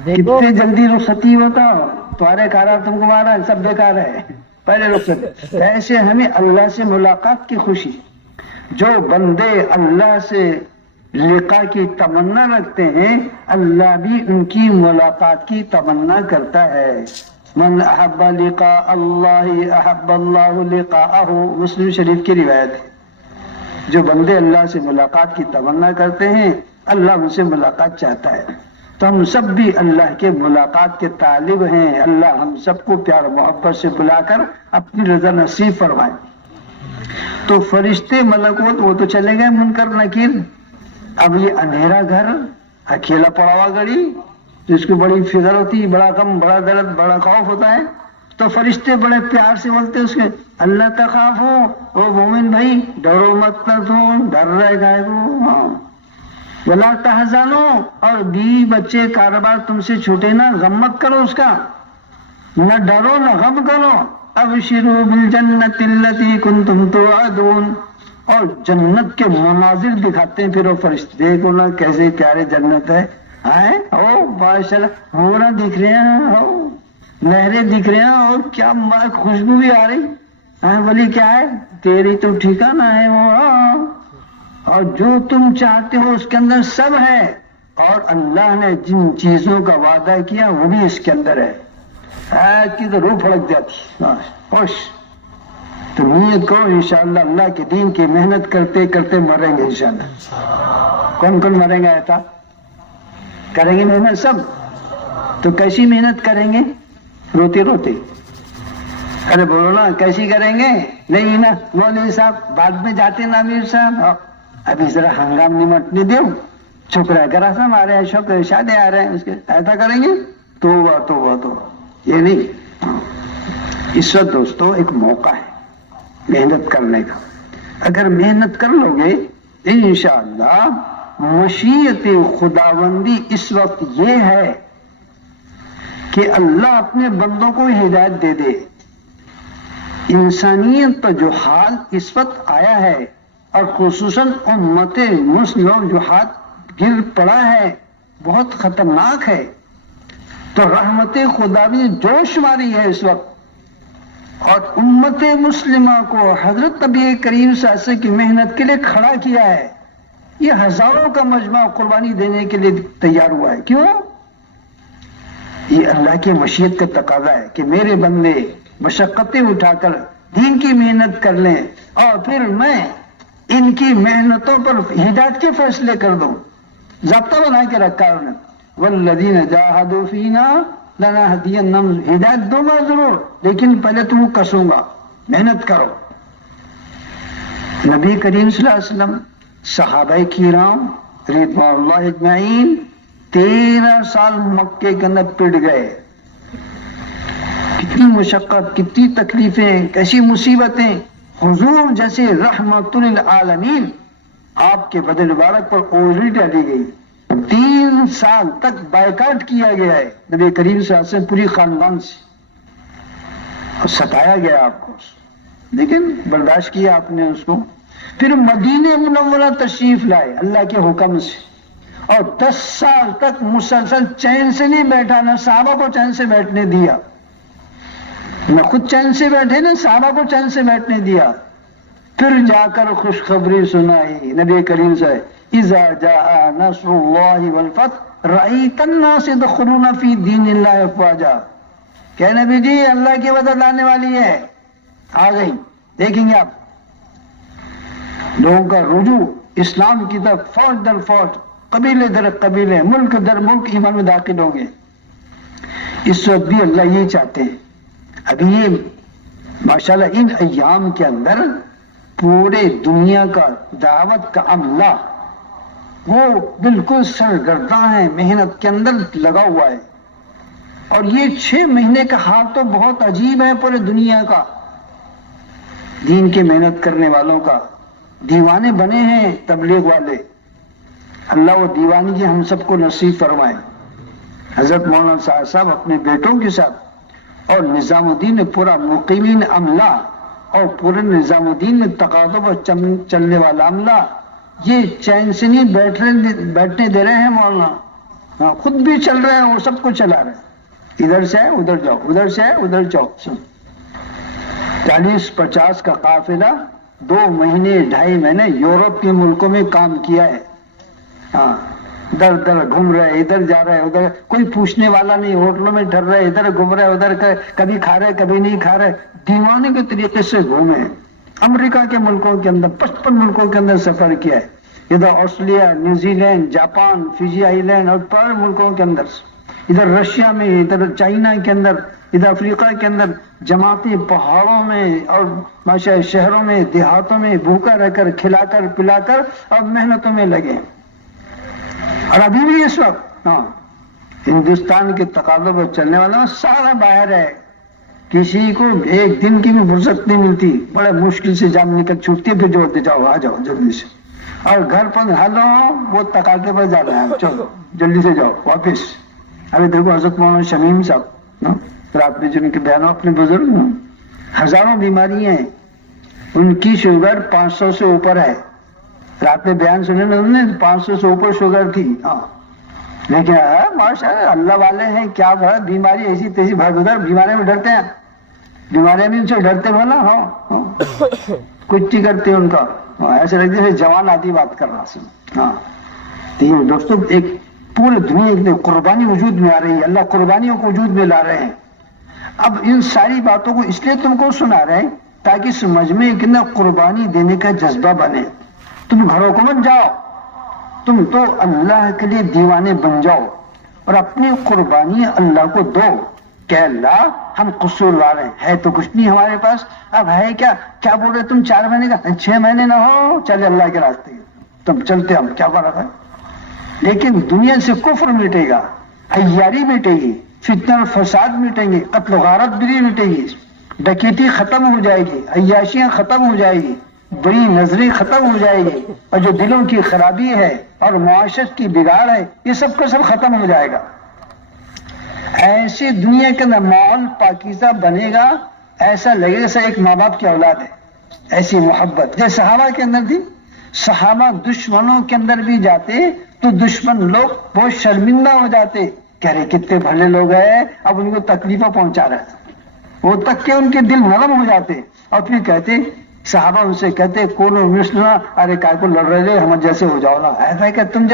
کتنے جلدی رخصتی ہوتا، تمہارے کارا تم کو مارا، سب بیکار ہے، پہلے رخصتی۔ ایسے ہمیں اللہ سے ملاقات کی خوشی، جو بندے اللہ سے لقاء کی تمنا رکھتے ہیں، اللہ بھی ان کی ملاقات کی تمنا کرتا ہے۔ من احب لقاء اللہ احب اللہ لقاءہ، مسلم شریف کی روایت ہے۔ جو بندے اللہ سے ملاقات کی تمنا کرتے ہیں، اللہ ان سے ملاقات چاہتا ہے۔ تو ہم سب بھی اللہ کے ملاقات کے طالب ہیں، اللہ ہم سب کو پیار و محبت سے بلا کر اپنی رضا نصیب فرمائے۔ تو فرشتے ملکوت وہ تو چلے گئے منکر نکیر، اب یہ اندھیرا گھر اکیلا پڑا ہوا گڑی، جس کو بڑی فکر ہوتی، بڑا غم، بڑا درد، بڑا خوف ہوتا ہے، تو فرشتے بڑے پیار سے بولتے اس کے، اللہ تخافو، او مومن بھائی ڈرو مت، نہ تم ڈر رہے گائے کو، ولا تحزنو، اور بیوی بچے کاروبار تم سے چھوٹے نہ، غم مت کرو اس کا، نہ ڈرو نہ غم کرو، ابشروا بالجنت التي کنتم توعدون، اور جنت کے مناظر دکھاتے ہیں پھر وہ فرشتے، دیکھو نا کیسے پیارے جنت ہے، او ماشاءاللہ، ہورا دکھ رہے ہیں، نہریں دکھ رہے ہیں، اور کیا خوشبو بھی آ رہی، بولی کیا ہے تیری تو ٹھکانہ ہے وہ، اور جو تم چاہتے ہو اس کے اندر سب ہے، اور اللہ نے جن چیزوں کا وعدہ کیا وہ بھی اس کے اندر ہے۔ آج کی تو روح پھڑک جاتی، خوش۔ تو نیت کرو انشاءاللہ اللہ کے دین کی محنت کرتے کرتے مریں گے انشاءاللہ۔ کون کون مریں گے؟ ایسا کریں گے محنت سب؟ تو کیسی محنت کریں گے؟ روتے روتے؟ ارے بولو نا کیسی کریں گے؟ نہیں نا مولوی صاحب بعد میں جاتے نا امیر صاحب، ابھی ذرا ہنگام نمٹنے دو، چھپ رہا کرا سا ہمارے یہاں شوق شادی آ رہے ہیں اس کے، ایسا کریں گے؟ توبہ توبہ توبہ، یہ نہیں۔ اس وقت دوستو ایک موقع ہے محنت کرنے کا، اگر محنت کر لو گے انشاءاللہ مشیت خداوندی اس وقت یہ ہے کہ اللہ اپنے بندوں کو ہدایت دے دے۔ انسانیت پر جو حال اس وقت آیا ہے، اور خصوصاً امت مسلم جو ہاتھ گر پڑا ہے، بہت خطرناک ہے۔ تو رحمت خدا بھی جوش ماری ہے اس وقت، اور امت مسلمہ کو حضرت نبی کریم صلی اللہ علیہ وسلم کی محنت کے لیے کھڑا کیا ہے۔ یہ ہزاروں کا مجمع قربانی دینے کے لیے تیار ہوا ہے۔ کیوں؟ یہ اللہ کی مشیت کا تقاضا ہے کہ میرے بندے مشقتیں اٹھا کر دین کی محنت کر لیں، اور پھر میں ان کی محنتوں پر ہدایت کے فیصلے کر دوں۔ ضابطہ بنا کے رکھا ہے انہوں نے، والذین جاہدوا فینا لنہدینہم، ہدایت دوں گا ضرور، لیکن پہلے تم کسوں گا، محنت کرو۔ نبی کریم صلی اللہ علیہ وسلم، صحابہ کرام رضوان اللہ اجمعین 13 سال مکے کے اندر پڑ گئے، کتنی مشقت، کتنی تکلیفیں، کیسی مصیبتیں۔ حضور جیسے رحمت للعالمین آپ کے بدن مبارک پر اوڑھی ڈالی گئی، 3 سال تک بائیکاٹ کیا گیا ہے نبی کریم صلی اللہ علیہ وسلم پوری خاندان سے، اور ستایا گیا آپ کو، لیکن برداشت کیا آپ نے اس کو۔ پھر مدینہ منورہ تشریف لائے اللہ کے حکم سے، اور 10 سال تک مسلسل چین سے نہیں بیٹھا، نہ صحابہ کو چین سے بیٹھنے دیا، نہ خود چین سے بیٹھے، نہ صحابہ کو چین سے بیٹھنے دیا۔ پھر جا کر خوشخبری سنائی نبی کریم سے، اذا جاء نصر اللہ والفتح رأیت الناس يدخلون فی دین اللہ افواجا، کہ نبی جی اللہ کی مدد آنے والی ہے، آ گئی، دیکھیں گے آپ لوگوں کا رجوع اسلام کی طرف، فوج در فوج، قبیلے در قبیلے، ملک در ملک ایمان میں داخل ہوں گے۔ اس وقت بھی اللہ یہ چاہتے ہیں۔ ابھی یہ ماشاءاللہ ان ایام کے اندر پورے دنیا کا دعوت کا عملہ وہ بالکل سرگرداں ہے، محنت کے اندر لگا ہوا ہے، اور یہ 6 مہینے کا حال تو بہت عجیب ہے پورے دنیا کا، دین کے محنت کرنے والوں کا۔ دیوانے بنے ہیں تبلیغ والے، اللہ وہ دیوانگی ہم سب کو نصیب فرمائے۔ حضرت مولانا صاحب اپنے بیٹوں کے ساتھ اور نظام الدین نے پورا مقیمین عملہ اور پورے نظام الدین میں تقاضوں پر چلنے والا عملہ، یہ چین سے نہیں بیٹھنے دے رہے ہیں مولانا، ہاں خود بھی چل رہے ہیں اور سب کو چلا رہے ہیں، ادھر سے ہے ادھر جاؤ، ادھر سے ہے ادھر جاؤ۔ 40-50 کا قافلہ 2 مہینے 2.5 مہینے یورپ کے ملکوں میں کام کیا ہے، ہاں در در گھوم رہے، ادھر جا رہے ادھر، کوئی پوچھنے والا نہیں، ہوٹلوں میں ٹھہر رہے، ادھر گھوم رہے ادھر، کبھی کھا رہے کبھی نہیں کھا رہے، دیوانے کے طریقے سے گھومے۔ امریکہ کے ملکوں کے اندر 55 ملکوں کے اندر سفر کیا ہے، ادھر Australia, New Zealand, Japan, Fiji island اور پر ملکوں کے اندر، ادھر رشیا میں، ادھر چائنا کے اندر، ادھر افریقہ کے اندر، جماعتی پہاڑوں میں اور ماشاء شہروں میں دیہاتوں میں بھوکا رہ کر کھلا کر پلا کر اور محنتوں میں لگے۔ اور ابھی بھی اس وقت ہاں ہندوستان کے تقاضوں پر چلنے والا سارا باہر ہے، کسی کو ایک دن کی بھی فرصت نہیں ملتی، بڑے مشکل سے جام نکل چھوٹتی ہے، پھر جوڑتے جاؤ آ جاؤ جلدی سے، اور گھر پر ہلو وہ تقاضے پر جانا ہے، چلو جلدی سے جاؤ واپس۔ ابھی دیکھو حضرت مولانا شمیم صاحب رات میں جن کے بیانوں اپنے بزرگ ہزاروں بیماریاں ہیں، ان کی شوگر 500 سے اوپر ہے، رات میں بیان سنے نا انہوں نے 500 سے اوپر شوگر تھی، ہاں لیکن ماشاء اللہ والے ہیں، کیا بڑا بیماری ایسی تیزی بھاگ ادھر، بیماری میں ڈرتے ہیں، بیماریاں بھی ان سے ڈرتے بولا، ہاں کچھ نہیں کرتے ان کا، ایسے لگتے ہیں جوان آدھی بات کر رہا سی، ہاں دوستوں ایک پورے دنیا ایک قربانی وجود میں آ رہی ہے، اللہ قربانیوں کو وجود میں لا رہے ہیں۔ اب ان ساری باتوں کو اس لیے تم کو سنا رہے ہیں تاکہ سمجھ میں کہ نہ قربانی دینے کا جذبہ بنے، تم گھروں کو مت جاؤ، تم تو اللہ کے لیے دیوانے بن جاؤ اور اپنی قربانی اللہ کو دو کہ اللہ ہم قصوروار ہیں، ہے تو کچھ نہیں ہمارے پاس، اب ہے کیا بول رہے تم 4 مہینے کا، 6 مہینے نہ ہو چلے اللہ کے راستے تم چلتے، ہم کیا فرق ہے؟ لیکن دنیا سے کفر مٹے گا، عیاری مٹے گی، فتنہ اور فساد مٹیں گے، قتل و غارت بھی مٹے گی، ڈکیتی ختم ہو جائے گی، عیاشیاں ختم ہو جائے گی، بری نظری ختم ہو جائے گی، اور جو دلوں کی خرابی ہے اور معاشرت کی بگاڑ ہے یہ سب کا سب ختم ہو جائے گا۔ ایسی دنیا کے اندر ماحول پاکیزہ بنے گا، ایسا لگے گا جیسے ایک ماں باپ کی اولاد ہے، ایسی محبت جیسے صحابہ کے اندر تھی۔ صحابہ دشمنوں کے اندر بھی جاتے تو دشمن لوگ بہت شرمندہ ہو جاتے، کہہ رہے کتنے بھلے لوگ ہیں، اب ان کو تکلیفیں پہنچا رہے ہیں، وہ تک کہ ان کے دل نرم ہو جاتے، اور پھر کہتے صحابہ ان سے کہتے کونو مسلمہ، ارے کائے کو لڑ رہے تھے، ہم جیسے ہو جاؤ نا، ایسا ہے کہ تم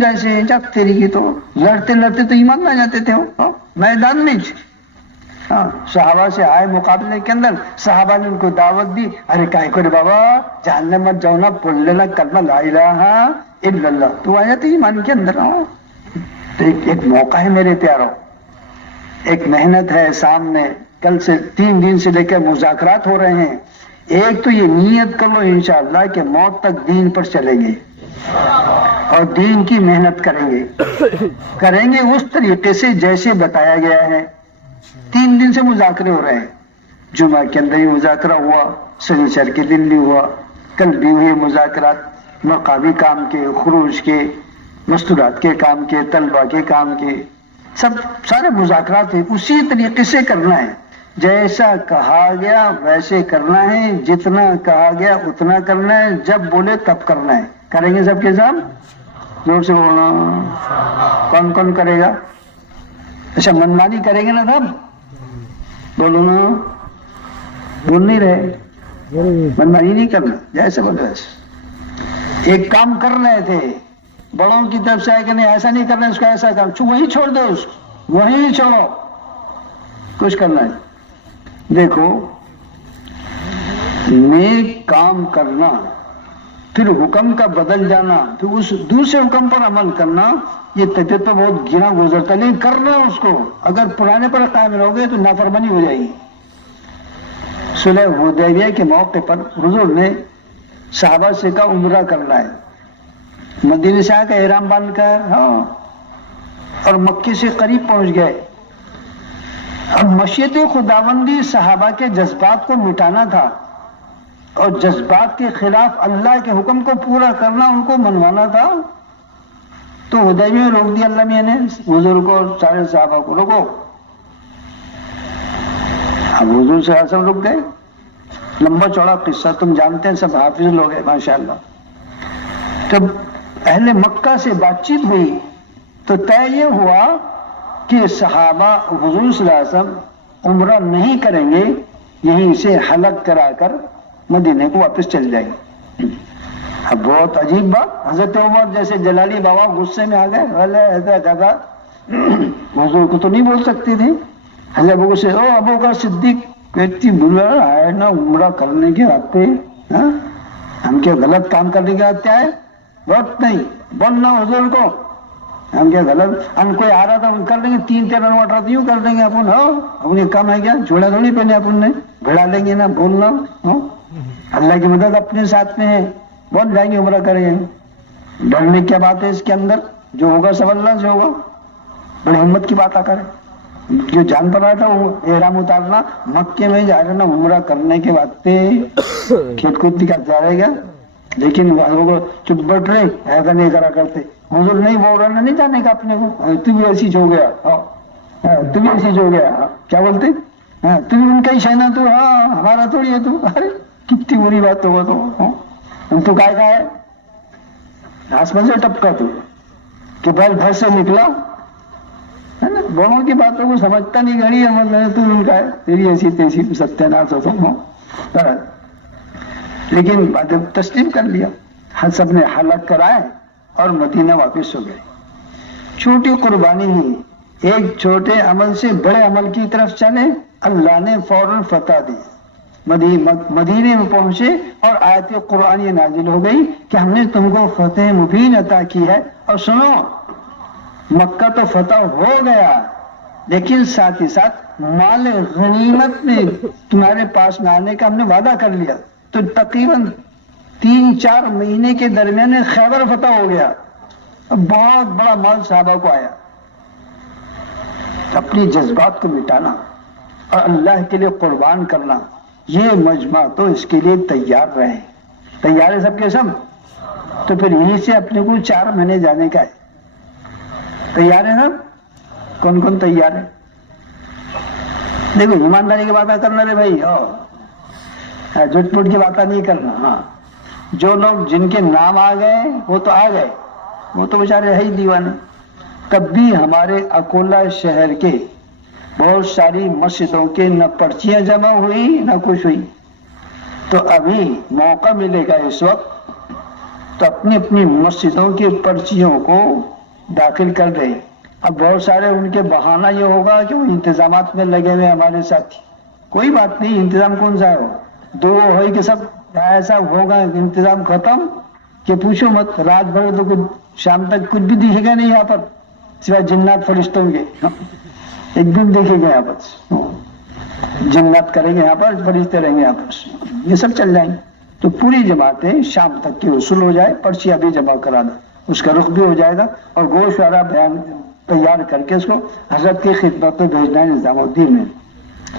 جیسے جب تیری کی تو لڑتے لڑتے تو ایمان نہ جاتے تھے میدان میں۔ صحابہ سے آئے مقابلے کے اندر، صحابہ نے ان کو دعوت دی، ارے کائے کو رے بابا جہنم مت جاؤ نا، بول لینا کلمہ لا الہ الا اللہ، تو آ جاتے ایمان کے اندر۔ تو ایک موقع ہے میرے پیاروں، ایک محنت ہے سامنے، کل سے 3 دن سے لے کر مذاکرات ہو رہے ہیں۔ ایک تو یہ نیت کر لو انشاءاللہ کہ موت تک دین پر چلیں گے اور دین کی محنت کریں گے اس طریقے سے جیسے بتایا گیا ہے۔ 3 دن سے مذاکرے ہو رہے ہیں، جمعہ کے اندر ہی مذاکرہ ہوا، سنیچر کے دن بھی ہوا، کل بھی ہوئے مذاکرات، مقامی کام کے، خروج کے، مستورات کے کام کے، طلبہ کے کام کے، سارے مذاکرات ہیں۔ اسی طریقے سے کرنا ہے، جیسا کہا گیا ویسے کرنا ہے، جتنا کہا گیا اتنا کرنا ہے، جب بولے تب کرنا ہے۔ کریں گے سب کے ساتھ؟ زور سے بولنا، کون کون کرے گا؟ اچھا منمانی کریں گے نا سب؟ بولو نا، بول نہیں رہے، منمانی نہیں کرنا، جیسے بولو ایسے۔ ایک کام کر رہے تھے بڑوں کی طرف سے آئے کہ نہیں ایسا نہیں کرنا اس کو، ایسا کرنا، وہیں چھوڑ دو اس کو، وہیں چھوڑو، کچھ کرنا ہے۔ دیکھو نیک کام کرنا، پھر حکم کا بدل جانا، پھر اس دوسرے حکم پر عمل کرنا، یہ طبیعت تو بہت گنا گزرتا ہے، لیکن کرنا اس کو، اگر پرانے پر قائم رہو گے تو نافرمانی ہو جائے گی۔ صلح حدیبیہ کے موقع پر حضور نے صحابہ سے کہا عمرہ کرنا ہے، مدینے سے آ کے احرام باندھ کر اور مکے سے قریب پہنچ گئے۔ اب مشیت خداوندی صحابہ کے جذبات کو مٹانا تھا اور جذبات کے خلاف اللہ کے حکم کو پورا کرنا، ان کو منوانا تھا، تو حدیبیہ میں روک دیا اللہ میاں نے حضور کو اور سارے صحابہ کو، روکو۔ اب حضور صلی اللہ علیہ وسلم رک گئے، لمبا چوڑا قصہ تم جانتے ہیں، سب حافظ لوگ ہیں ماشاءاللہ۔ جب اہل مکہ سے بات چیت ہوئی تو طے یہ ہوا کہ صحابہ حضور صلی اللہ علیہ وسلم عمرہ نہیں کریں گے، یہیں سے حلق کرا کر مدینے کو واپس چل جائیں گے۔ اب بہت عجیب بات، حضرت عمر جیسے جلالی بابا غصے میں آ گئے، ایسا کہا حضور کو تو نہیں بول سکتی تھی، حضرت ابو کو سے ابو کا صدیق ویکتی بولا ہے نا عمرہ کرنے کے آتے، ہم کیا غلط کام کرنے کے آتے آئے، وقت نہیں بولنا حضور کو، ہم کیا غلط، ہم کوئی آ رہا تھا ہم کر لیں گے، 3-13 نوٹ یوں کر دیں گے اپن، اپنے کام ہے کیا، جھوڑا تھوڑی پہنے اپن نے، بھڑا لیں گے نا بولنا، اللہ کی مدد اپنے ساتھ میں ہے، بول جائیں گے عمرہ کریں گے۔ ڈرنے کی بات ہے اس کے اندر، جو ہوگا سب اللہ سے ہوگا، بڑی ہمت کی بات آ کر جو جان پڑ رہا تھا وہ احرام اتارنا، مکے میں جا رہا نا عمرہ کرنے کے بعد پہ کھیت کود کا جا رہے گا، لیکن وہ چپ بیٹھ رہے، ایسا نہیں کرا کرتے، حضور نہیں بول رہا نہیں جانے کا اپنے کو، تو بھی ایسی ہو گیا، تو بھی ایسی ہو گیا، کیا بولتے تو بھی ان کا ہی شہنا، تو ہمارا تھوڑی ہے، تو ارے کتنی بری بات ہوا تو کائے کا ہے، آسمان سے ٹپکا تو کہ بیل گھر سے نکلا ہے نا، بڑوں کی باتوں کو سمجھتا نہیں، گھڑی ہے تو ان کا ہے، تیری ایسی تیسی ستیہ ناش ہو، لیکن تسلیم کر لیا، سب نے حلق کرائے اور مدینہ واپس ہو گئے۔ چھوٹی قربانی ہی، ایک چھوٹے عمل سے بڑے عمل کی طرف چلے، اللہ نے فوراً فتح دی، مدینے میں پہنچے اور آیت قرآنی نازل ہو گئی کہ ہم نے تم کو فتح مبین عطا کی ہے، اور سنو مکہ تو فتح ہو گیا، لیکن ساتھ ہی ساتھ مال غنیمت میں تمہارے پاس میں آنے کا ہم نے وعدہ کر لیا، تو تقریباً 3-4 مہینے کے درمیان خیبر فتح ہو گیا، بہت بڑا مال صحابہ کو آیا۔ اپنی جذبات کو مٹانا اور اللہ کے لیے قربان کرنا، یہ مجمع تو اس کے لیے تیار رہے، تیار ہے سب کے سب، تو پھر یہیں سے اپنے کو 4 مہینے جانے کا ہے، تیار ہے نا؟ کون کون تیار ہے؟ دیکھو ایمانداری کی باتیں کرنا رے بھائی، جھوٹ پوٹ کی باتیں نہیں کرنا۔ جو لوگ جن کے نام آ گئے وہ تو آ گئے، وہ تو بیچارے ہے ہی دیوانے۔ تب بھی ہمارے اکولا شہر کے بہت ساری مسجدوں کے نہ پرچیاں جمع ہوئی نہ کچھ ہوئی، تو ابھی موقع ملے گا اس وقت تو اپنی اپنی مسجدوں کی پرچیوں کو داخل کر دیں۔ اب بہت سارے ان کے بہانہ یہ ہوگا کہ وہ انتظامات میں لگے ہوئے ہمارے ساتھی، کوئی بات نہیں، انتظام کون سا ہے، دو ہوئی کہ سب ایسا ہوگا انتظام ختم کہ پوچھو مت، رات بھر تو کچھ شام تک کچھ بھی دکھے گا نہیں یہاں پر سوائے جنات فرشتوں کے، ایک دن دیکھے گا یہاں پر، جنات کریں گے یہاں پر، فرشتے رہیں گے یہاں پر، یہ سب چل جائیں گے، تو پوری جماعتیں شام تک کی وصول ہو جائے، پرچی ابھی جمع کرا دو، اس کا رخ بھی ہو جائے گا، اور گوشت والا بیان تیار کر کے اس کو حضرت کی خدمت میں بھیجنا ہے نظام الدین میں۔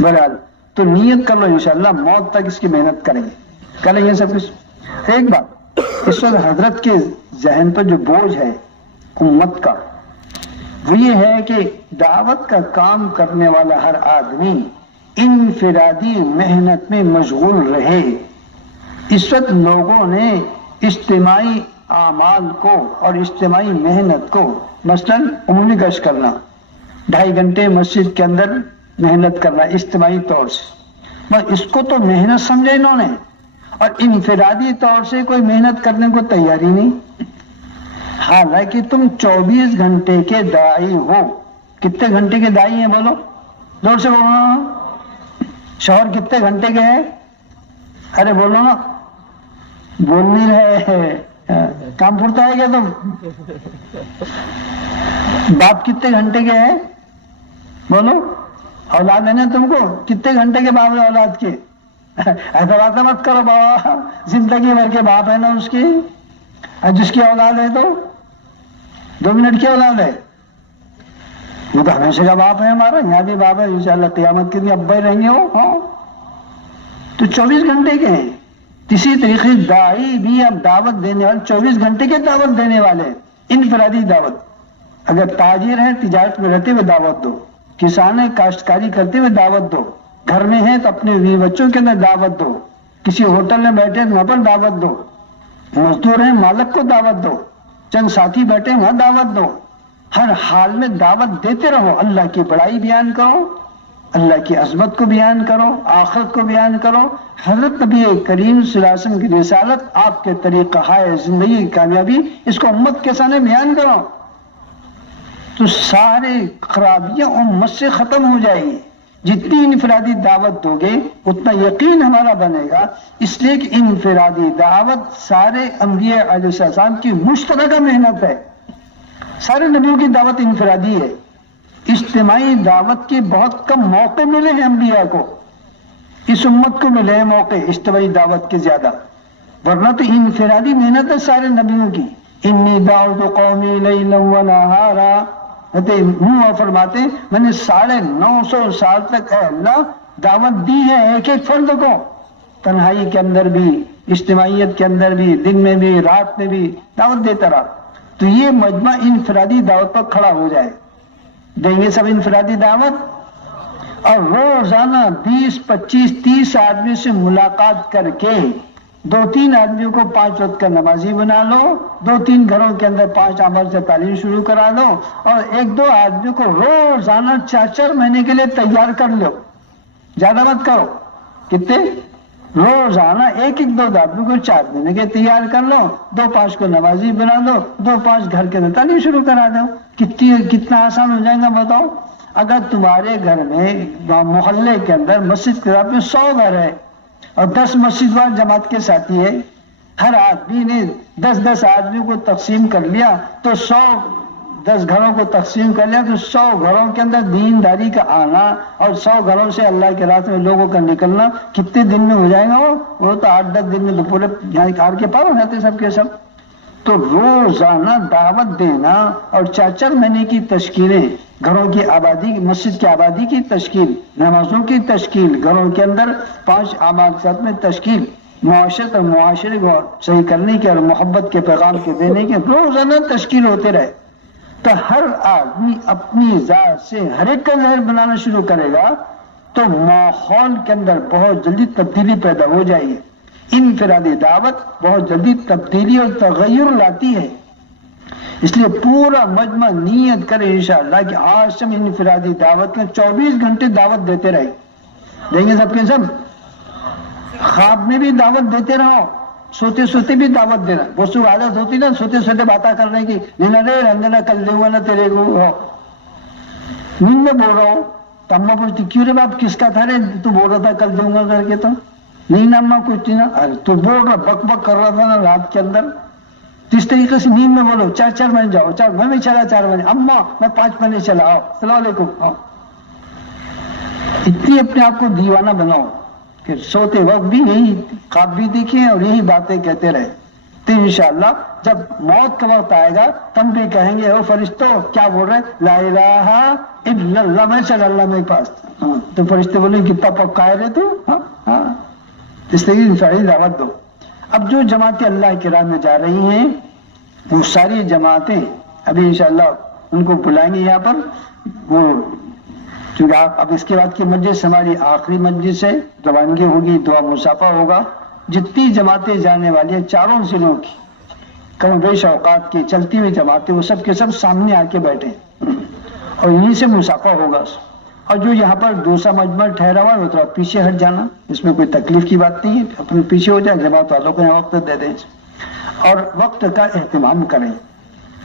بہرحال تو نیت کر لو، انشاءاللہ موت تک اس کی محنت کریں گے سب کچھ۔ ایک بات اس وقت حضرت کے ذہن پر جو بوجھ ہے امت کا، وہ یہ ہے کہ دعوت کا کام کرنے والا ہر آدمی انفرادی محنت میں مشغول رہے۔ اس وقت لوگوں نے اجتماعی اعمال کو اور اجتماعی محنت کو، مثلا عمومی گشت کرنا، 2.5 گھنٹے مسجد کے اندر محنت کرنا اجتماعی طور سے، بس اس کو تو محنت سمجھے انہوں نے، اور انفرادی طور سے کوئی محنت کرنے کو تیاری نہیں۔ حالانکہ تم 24 گھنٹے کے داعی ہو. کتنے گھنٹے کے داعی ہیں بولو؟ زور سے بولو. شوہر کتنے گھنٹے کے ہیں؟ ارے بولو نا. بول نہیں رہے. کام پھرتا ہے کیا تم؟ باپ کتنے گھنٹے کے ہیں بولو؟ اولاد ہے نا تم کو. کتنے گھنٹے کے باپ ہے اولاد کے؟ ایسا بات مت کرو بابا. زندگی بھر کے باپ ہے نا اس کی. اور جس کی اولاد ہے تو 2 منٹ کی اولاد ہے. وہ تو ہمیشہ کا باپ ہے ہمارا. یہاں بھی باپ ہے انشاءاللہ قیامت کے دن ابا ہی رہیں گے وہ. ہاں تو 24 گھنٹے کے ہیں. اسی طریقے داعی بھی اب دعوت دینے والے 24 گھنٹے کے دعوت دینے والے. انفرادی دعوت. اگر تاجر ہیں تجارت میں رہتے ہوئے دعوت دو. کسان ہیں کاشتکاری کرتے ہوئے دعوت دو. گھر میں ہیں تو اپنے بیوی بچوں کے اندر دعوت دو. کسی ہوٹل میں بیٹھے تو وہاں پر دعوت دو. مزدور ہیں مالک کو دعوت دو. چند ساتھی بیٹھے وہاں دعوت دو. ہر حال میں دعوت دیتے رہو. اللہ کی بڑائی بیان کرو, اللہ کی عظمت کو بیان کرو, آخرت کو بیان کرو. حضرت نبی کریم صلی اللہ علیہ وسلم کی رسالت, آپ کے طریقہ ہے زندگی کی کامیابی, اس کو امت کے سامنے بیان کرو تو سارے خرابیاں امت سے ختم ہو جائیں گی. جتنی انفرادی دعوت دو گے اتنا یقین ہمارا بنے گا. اس لیے کہ انفرادی دعوت سارے انبیاء علیہ السلام کی مشترکہ محنت ہے. سارے نبیوں کی دعوت انفرادی ہے. اجتماعی دعوت کے بہت کم موقع ملے ہیں انبیاء کو. اس امت کو ملے ہیں موقع اجتماعی دعوت کے زیادہ, ورنہ تو انفرادی محنت ہے سارے نبیوں کی. انی دعوت قومی لیلا ونہارا. نوح فرماتے میں نے 950 سال تک اے اللہ دعوت دی ہے ایک ایک فرد کو, تنہائی کے اندر بھی, اجتماعیت کے اندر بھی, دن میں بھی, رات میں بھی دعوت دیتا رہا. تو یہ مجمع انفرادی دعوت پر کھڑا ہو جائے. دیں گے سب انفرادی دعوت, اور روزانہ 20 25 30 آدمی سے ملاقات کر کے 2-3 آدمیوں کو 5 وقت کا نمازی بنا لو. 2-3 گھروں کے اندر 5 عمل سے تعلیم شروع کرا دو, اور 1-2 آدمیوں کو روزانہ 4-4 مہینے کے لیے تیار کر لو. زیادہ مت کرو. کتنے؟ روزانہ 1-2 آدمیوں کو 4 مہینے کے تیار کر لو. 2-5 کو نمازی بنا دو. 2-5 گھر کے اندر تعلیم شروع کرا دو. کتنا آسان ہو جائے گا بتاؤ. اگر تمہارے گھر میں محلے کے اندر مسجد کے میں 100 گھر ہے اور 10 مسجد وال جماعت کے ساتھی ہے, ہر آدمی نے 10 آدمیوں کو تقسیم کر لیا تو 10 گھروں کو تقسیم کر لیا تو 100 گھروں کے اندر دینداری کا آنا اور 100 گھروں سے اللہ کے راستے میں لوگوں کا نکلنا کتنے دن میں ہو جائے گا؟ وہ تو 8-10 دن میں پورے یہاں کار کے پار ہو جاتے سب کے سب. تو روزانہ دعوت دینا اور 4-4 مہینے کی تشکیلیں, گھروں کی آبادی, مسجد کی آبادی کی تشکیل, نمازوں کی تشکیل, گھروں کے اندر 5 آباد میں تشکیل, معاشرت اور معاشرے کو صحیح کرنے کے اور محبت کے پیغام کے دینے کے روزانہ تشکیل ہوتے رہے تو ہر آدمی اپنی ذات سے ہر ایک کا ظاہر بنانا شروع کرے گا تو ماحول کے اندر بہت جلدی تبدیلی پیدا ہو جائے گی. انفرادی دعوت بہت جلدی تبدیلی اور تغیر لاتی ہے. اس لیے پورا مجمع نیت کرے انشاءاللہ کہ آج سے ہم انفرادی دعوت میں 24 گھنٹے دعوت دیتے رہے. دیں گے سب کے سب. خواب میں بھی دعوت دیتے رہو, سوتے سوتے بھی دعوت دینا. بہت سی عادت ہوتی نا سوتے سوتے باتیں کرنے کی, رنجنا کل دوں گا نا تیرے کو. نیند میں بول رہا ہوں تو اماں پوچھتی کیوں رے باپ کس کا تھا رے, تو بول رہا تھا کل دوں گا کر کے. تو نیند اماں کچھ نا, تو بول رہا بک بک کر رہا تھا نا رات کے اندر. تو اس طریقے سے نیند میں بولو 4 مہینے جاؤ, 4 میں بھی چلا 4 مہینے, اماں میں 5 مہینے چلا, آؤ السلام علیکم. آؤ اتنی اپنے آپ کو دیوانہ بناؤ کہ سوتے وقت بھی یہی خواب بھی دیکھیں اور یہی باتیں کہتے رہے. تو انشاءاللہ جب موت کا وقت آئے گا تم بھی کہیں گے او فرشتوں کیا بول رہے, لا الہ الا اللہ, میں چل اللہ میرے پاس. تو فرشتے بولے کتنا پکا ہے تو. اس طریقے انفرادی دعوت دو. اب جو جماعتیں اللہ کی راہ میں جا رہی ہیں وہ ساری جماعتیں ابھی انشاءاللہ ان کو بلائیں گے یہاں پر. وہ کیونکہ اب اس کے بعد کی مجلس ہماری آخری مجلس ہے, روانگی ہوگی, دعا مصافحہ ہوگا. جتنی جماعتیں جانے والی ہیں 4 ضلعوں کی کم بیش اوقات کی چلتی ہوئی جماعتیں وہ سب کے سب سامنے آ کے بیٹھے اور یہیں سے مصافحہ ہوگا. اور جو یہاں پر دوسرا مجمع ٹھہرا ہوا ہے وہ تھوڑا پیچھے ہٹ جانا, اس میں کوئی تکلیف کی بات نہیں ہے, اپنے پیچھے ہو جائے, جماعت والوں کو یہاں وقت دے دیں اور وقت کا اہتمام کریں.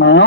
9